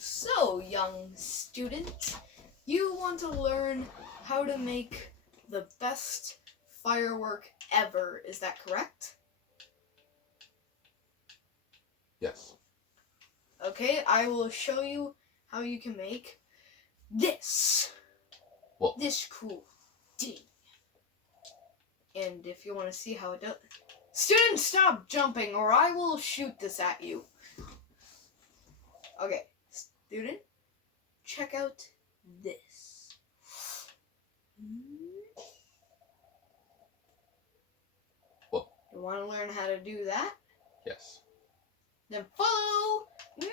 So, young student, you want to learn how to make the best firework ever, is that correct? Yes. Okay, I will show you how you can make this. What? This cool thing. And if you want to see how it does... Student, stop jumping or I will shoot this at you. Okay, student, check out this. What? You want to learn how to do that? Yes. Then follow me.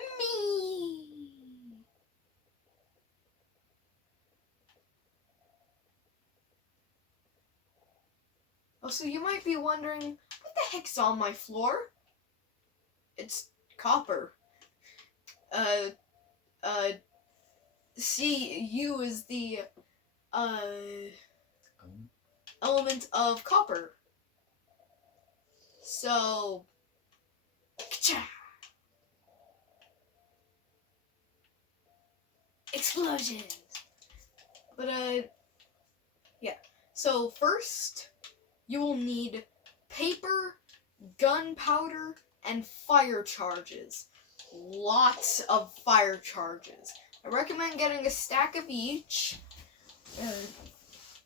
Oh, so you might be wondering, what the heck's on my floor? It's copper. Cu is the element of copper. So, explosions. But yeah. So first, you will need paper, gunpowder, and fire charges. Lots of fire charges. I recommend getting a stack of each.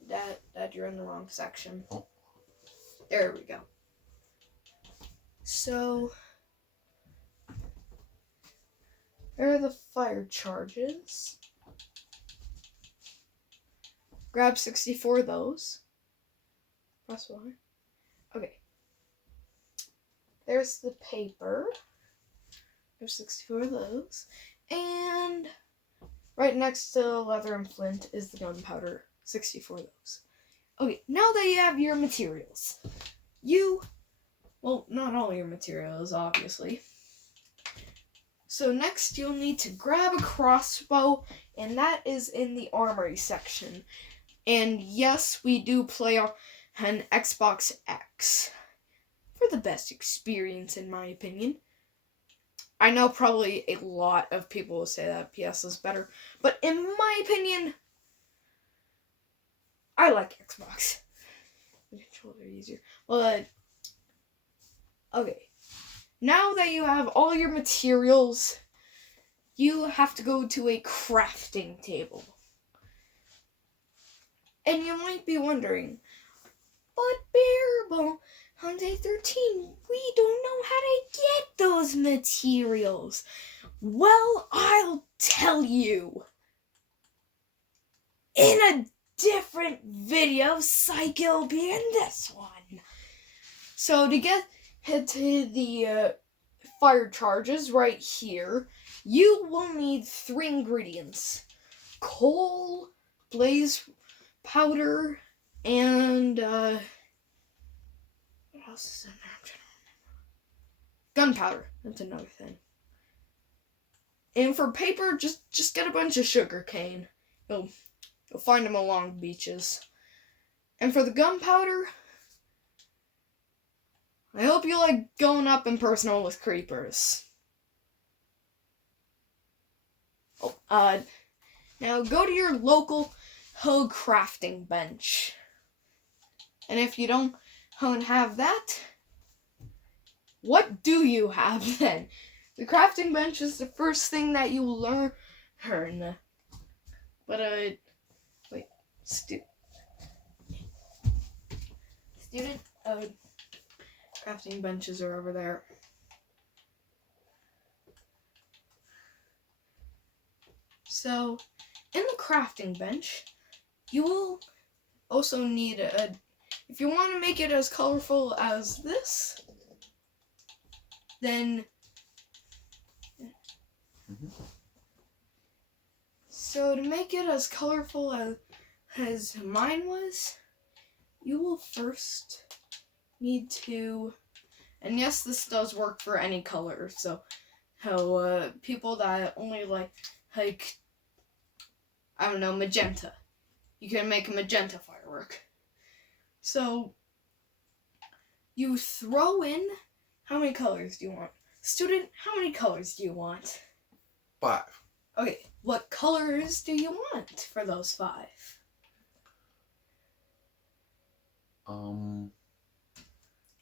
Dad, you're in the wrong section. Oh. There we go. So, there are the fire charges. Grab 64 of those. Press Y. Okay. There's the paper. There's 64 of those. And right next to the leather and flint is the gunpowder. 64 of those. Okay, now that you have your materials, well, not all your materials, obviously. So next you'll need to grab a crossbow, and that is in the armory section. And yes, we do play on an Xbox X for the best experience, in my opinion. I know probably a lot of people will say that PS is better, but in my opinion, I like Xbox. The controls are easier. Well, okay. Now that you have all your materials, you have to go to a crafting table. And you might be wondering, but Bearable, on day 13, we don't know how to get those materials. Well, I'll tell you. In a different video, Psych, it'll be in this one. So to get to the fire charges right here, you will need 3 ingredients. Coal, blaze powder, and what else is in there? I'm trying to remember. Gunpowder. That's another thing. And for paper, just get a bunch of sugar cane. You'll find them along beaches. And for the gunpowder, I hope you like going up in personal with creepers. Oh, now go to your local crafting bench. And if you don't have that, what do you have then? The crafting bench is the first thing that you learn. But wait, student, crafting benches are over there. So, in the crafting bench, you will also need if you want to make it as colorful as this, then so to make it as colorful as mine was, you will first need to, and yes, this does work for any color, so how people that only like I don't know, magenta, you can make a magenta firework. So you throw in, how many colors do you want? Student, how many colors do you want? 5. Okay, what colors do you want for those 5?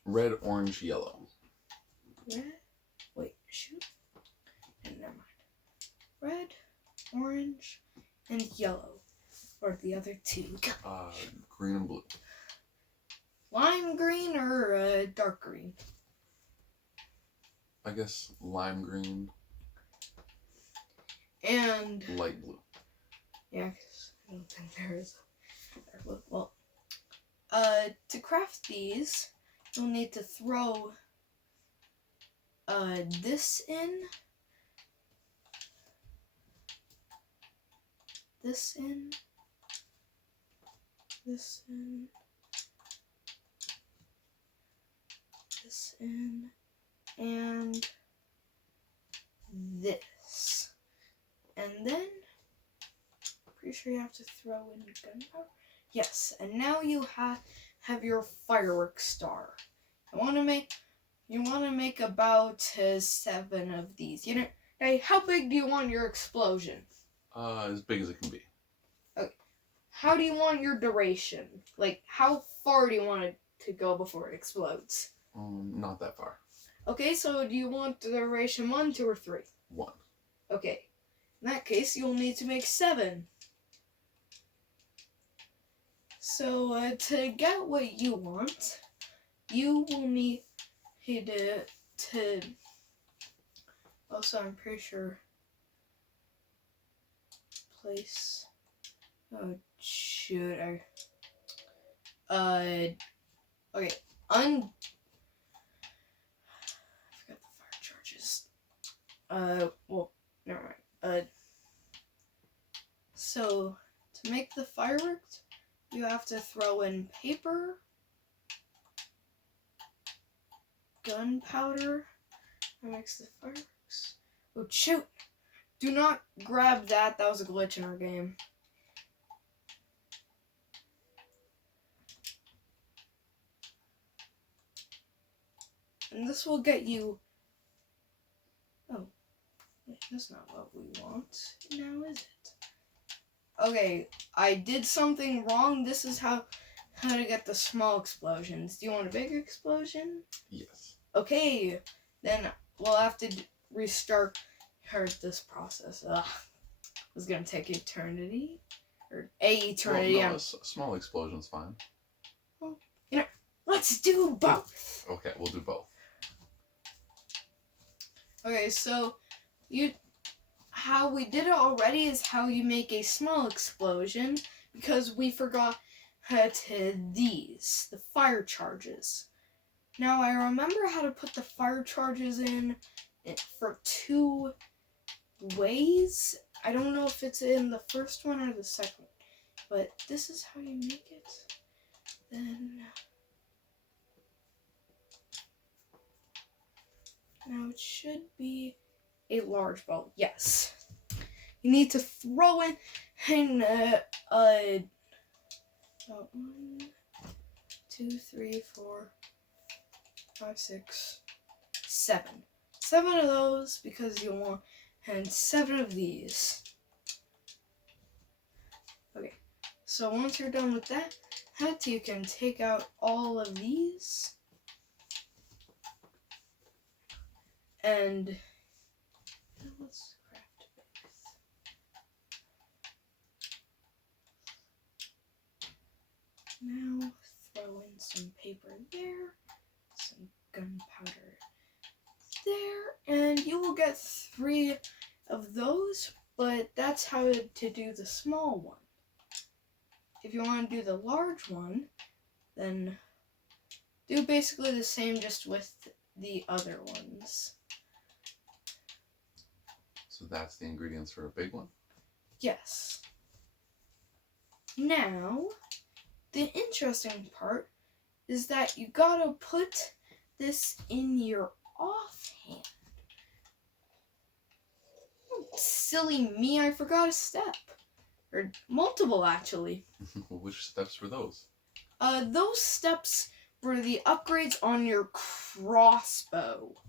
Red, orange, yellow. Red. Wait, shoot. And never mind. Red, orange, and yellow. Or the other 2. Green and blue. Lime green or dark green? I guess lime green. And light blue. Yeah, 'cause I don't think there is a dark blue. Well, to craft these, you'll need to throw this in, this in, this in, this in, and this. And then, pretty sure you have to throw in gunpowder. Yes, and now you have your fireworks star. You want to make about 7 of these. You know, hey, how big do you want your explosion? As big as it can be. Okay. How do you want your duration? Like, how far do you want it to go before it explodes? Not that far. Okay, so do you want the duration 1, 2, or 3? 1. Okay. In that case, you'll need to make 7. So, to get what you want, you will need to also, I'm pretty sure, place, oh shoot, okay, I forgot the fire charges, well, never mind, so, to make the fireworks, you have to throw in paper, gunpowder, that makes the fireworks, oh shoot, do not grab that was a glitch in our game. And this will get you, oh, wait, that's not what we want, now is it? Okay, I did something wrong. This is how to get the small explosions. Do you want a big explosion? Yes. Okay, then we'll have to restart this process. It's gonna take eternity, or a eternity. Well, no, a small explosion's fine. Well, you know, let's do both. Okay, we'll do both. Okay, so how we did it already is how you make a small explosion, because we forgot the fire charges. Now I remember how to put the fire charges in for 2 ways. I don't know if it's in the first one or the second, but this is how you make it. Then now it should be a large ball. Yes. You need to throw in 1, 2, 3, 4, 5, 6, 7. 7 of those, because you want 7 of these. Okay. So once you're done with that, you can take out all of these. And let's craft both. Now throw in some paper there, some gunpowder there, and you will get 3 of those, but that's how to do the small one. If you want to do the large one, then do basically the same, just with the other ones. So that's the ingredients for a big one? Yes. Now, the interesting part is that you gotta put this in your offhand. Silly me, I forgot a step. Or multiple, actually. Which steps were those? Those steps were the upgrades on your crossbow.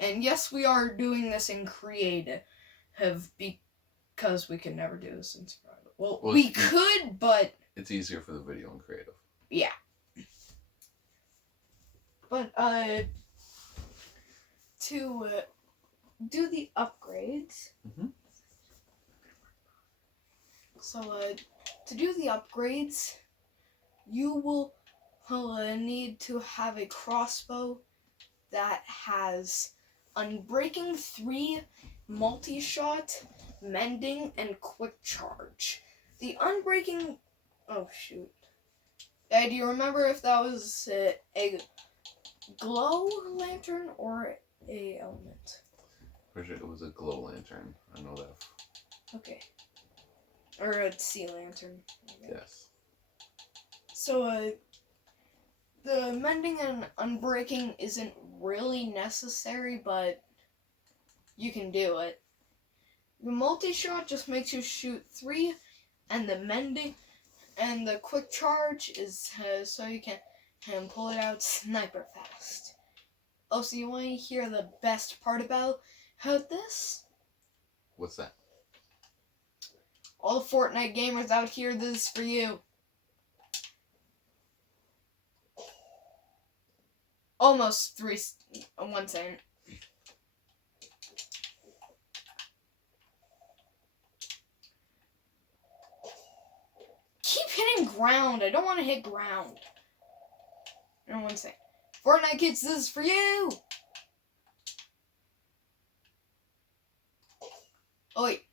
And yes, we are doing this in creative, Because we could never do this in survival. Well, Well, we could, but it's easier for the video and creative. yeah. But to do the upgrades. Mhm. So to do the upgrades, you will need to have a crossbow that has Unbreaking 3, multi-shot, mending, and quick charge. The Unbreaking... Oh, shoot. Do you remember if that was a glow lantern or a element? Pretty sure it was a glow lantern. I know that. Okay. Or a sea lantern. Yes. So, the mending and unbreaking isn't really necessary, but you can do it. The multi-shot just makes you shoot 3, and the mending and the quick charge is so you can pull it out sniper fast. Oh, so you want to hear the best part about this? What's that? All the Fortnite gamers out here, this is for you. Almost 1 second. Keep hitting ground. I don't want to hit ground. No, 1 second. Fortnite kids, this is for you. Oh wait,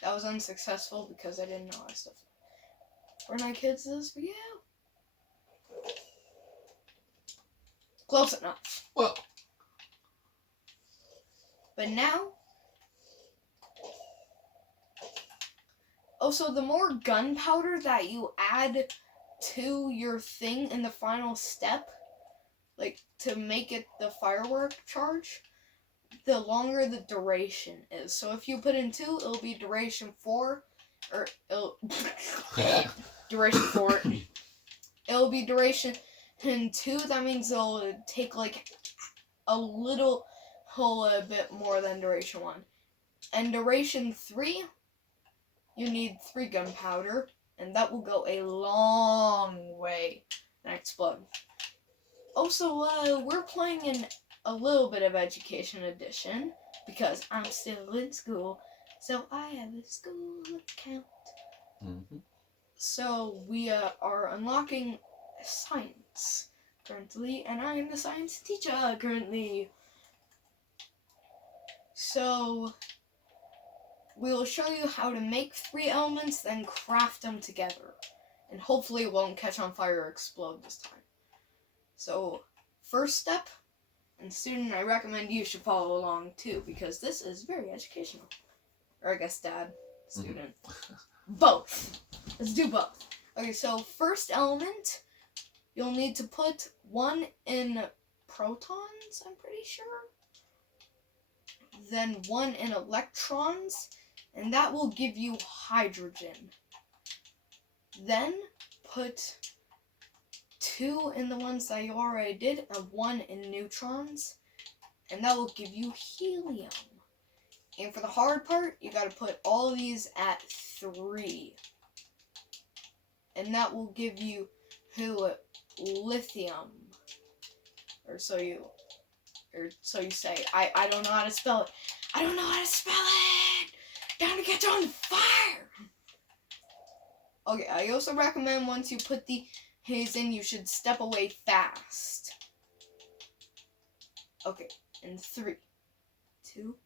that was unsuccessful because I didn't know that stuff. Fortnite kids, this is for you. Close enough. Well. But now. Also, the more gunpowder that you add to your thing in the final step, like to make it the firework charge, the longer the duration is. So if you put in 2, it'll be duration 4, or it'll duration 4. It'll be duration 2. That means it'll take like a little whole bit more than duration 1. And duration 3, you need 3 gunpowder, and that will go a long way and explode. Also, we're playing in a little bit of Education Edition because I'm still in school, so I have a school account. Mm-hmm. So we are unlocking science currently, and I am the science teacher currently. So we will show you how to make 3 elements, then craft them together. And hopefully it won't catch on fire or explode this time. So, first step, and student, I recommend you should follow along too, because this is very educational. Or I guess dad, student. Both. Let's do both. Okay, so first element, you'll need to put 1 in protons, I'm pretty sure. Then 1 in electrons, and that will give you hydrogen. Then put 2 in the ones that you already did, and 1 in neutrons, and that will give you helium. And for the hard part, you gotta put all these at 3. And that will give you lithium. Or so you say. I don't know how to spell it. I don't know how to spell it! Down to catch on fire! Okay, I also recommend once you put the haze in, you should step away fast. Okay, in 3, 2.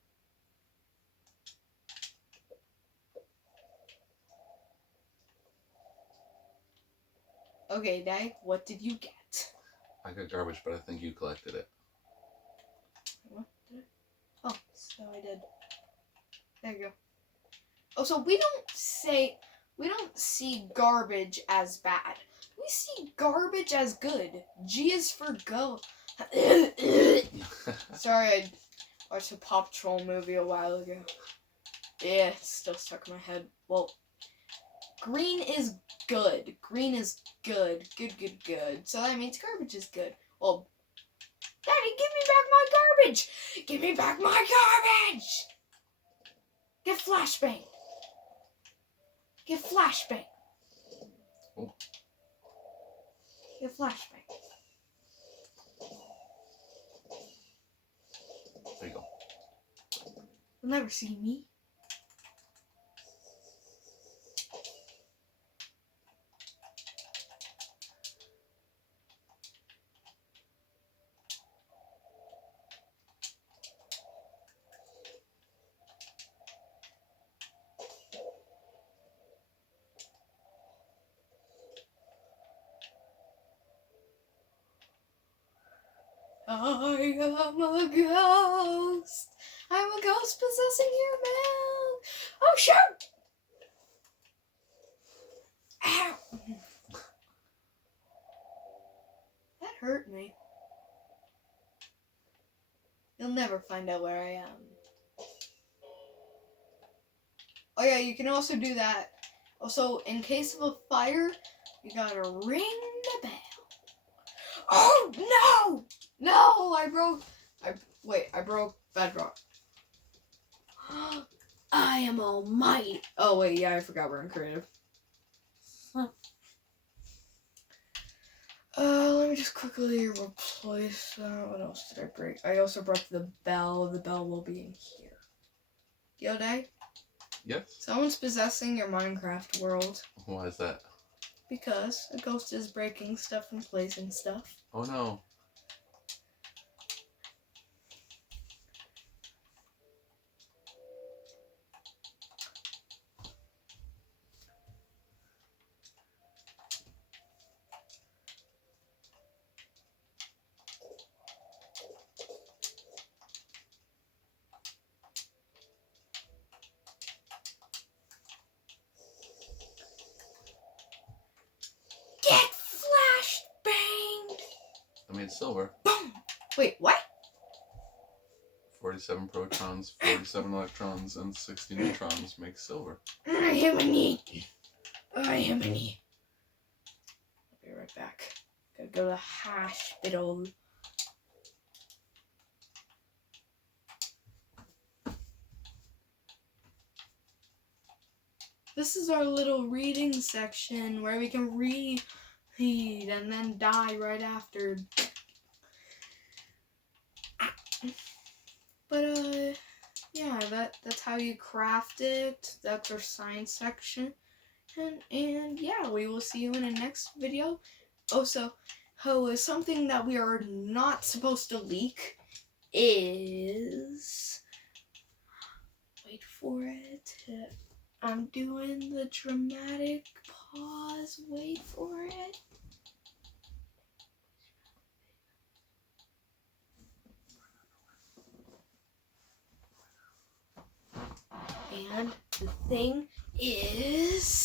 Okay, Dad, what did you get? I got garbage, but I think you collected it. What did I? Oh, so I did. There you go. Oh, so we don't see garbage as bad. We see garbage as good. G is for go. Sorry, I watched a Paw Patrol movie a while ago. Yeah, it's still stuck in my head. Well, green is good. Green is good. Good. So that means garbage is good. Well, Daddy, give me back my garbage! Give me back my garbage! Get flashbang! Get flashbang. Oh. Get flashbang. There you go. You'll never see me. I am a ghost. I'm a ghost possessing your mouth. Oh, shoot! Ow! That hurt me. You'll never find out where I am. Oh yeah, you can also do that. Also, in case of a fire, you gotta ring the bell. Oh no! No, I broke bedrock. I am almighty. Oh wait, yeah, I forgot we're in creative. Let me just quickly replace that. What else did I break? I also broke the bell. The bell will be in here. Yoday? Yes? Someone's possessing your Minecraft world. Why is that? Because a ghost is breaking stuff and placing stuff. Oh no. Get flash banged! I made silver. Boom! Wait, what? 47 protons, 47 electrons, and 60 neutrons make silver. I am a knee. I am a knee. I'll be right back. Gotta go to the hospital. This is our little reading section where we can read and then die right after. But yeah, that's how you craft it. That's our science section. And yeah, we will see you in the next video. Also, something that we are not supposed to leak is, wait for it. I'm doing the dramatic pause. Wait for it. And the thing is